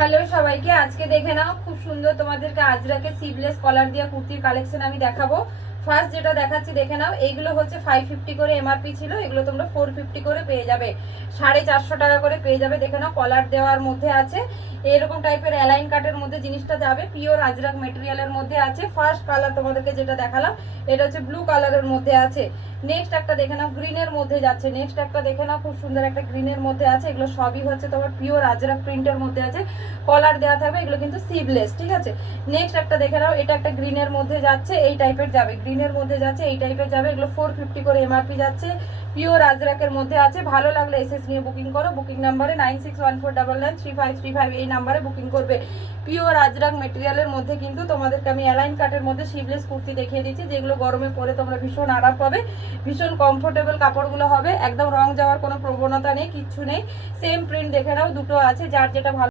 Hello সবাইকে, আজকে দেখে নাও খুব সুন্দর তোমাদেরকে আজরাকে সিভলেস কলার দিয়ে কুর্তির কালেকশন আমি দেখাবো। ফার্স্ট যেটা দেখাচ্ছি দেখে নাও, এইগুলো হচ্ছে 550 করে এমআরপি ছিল, এগুলো তোমরা 450 করে পেয়ে যাবে, 450 টাকা করে পেয়ে যাবে। দেখে নাও কলার দেওয়ার মধ্যে আছে, এরকম টাইপের অ্যালাইন কাটের মধ্যে জিনিসটা যাবে, পিওর আজরাক মেটেরিয়ালের মধ্যে আছে। ফার্স্ট কালার তোমাদেরকে যেটা দেখালাম এটা হচ্ছে ব্লু কালারের মধ্যে আছে। নেক্সট একটা দেখে নাও গ্রিনের মধ্যে যাচ্ছে, নেক্সট একটা দেখে নাও খুব সুন্দর একটা গ্রিনের মধ্যে আছে। এগুলো সবই হচ্ছে তোমার পিওর আজরাক প্রিন্টের মধ্যে আছে, কলার দেওয়া থাকবে, এগুলো কিন্তু সিভলেস, ঠিক আছে। নেক্সট একটা দেখে নাও, এটা একটা গ্রিনের মধ্যে যাচ্ছে, এই টাইপের যাবে, গ্রিনের মধ্যে যাচ্ছে, এই টাইপের যাবে। এগুলো 450 করে এমআরপি যাচ্ছে, পিওর আজরাকের মধ্যে আছে। ভালো লাগলে এসএস নিয়ে বুকিং করো, বুকিং নাম্বারে 9614993535 এই নাম্বারে বুকিং করবে। পিওর আজরাক মেটেরিয়ালের মধ্যে কিন্তু তোমাদেরকে আমি অ্যালাইন কাটের মধ্যে সিভলেস কুর্তি দেখিয়ে দিচ্ছি, যেগুলো গরমে পরে তোমরা ভীষণ আরাম পাবে, ভীষণ কমফোর্টেবল কাপড়গুলো হবে, একদম রং যাওয়ার কোনো প্রবণতা নেই, কিচ্ছু নেই। সেম প্রিন্ট দেখে নাও, দুটো আছে, যার যেটা ভালো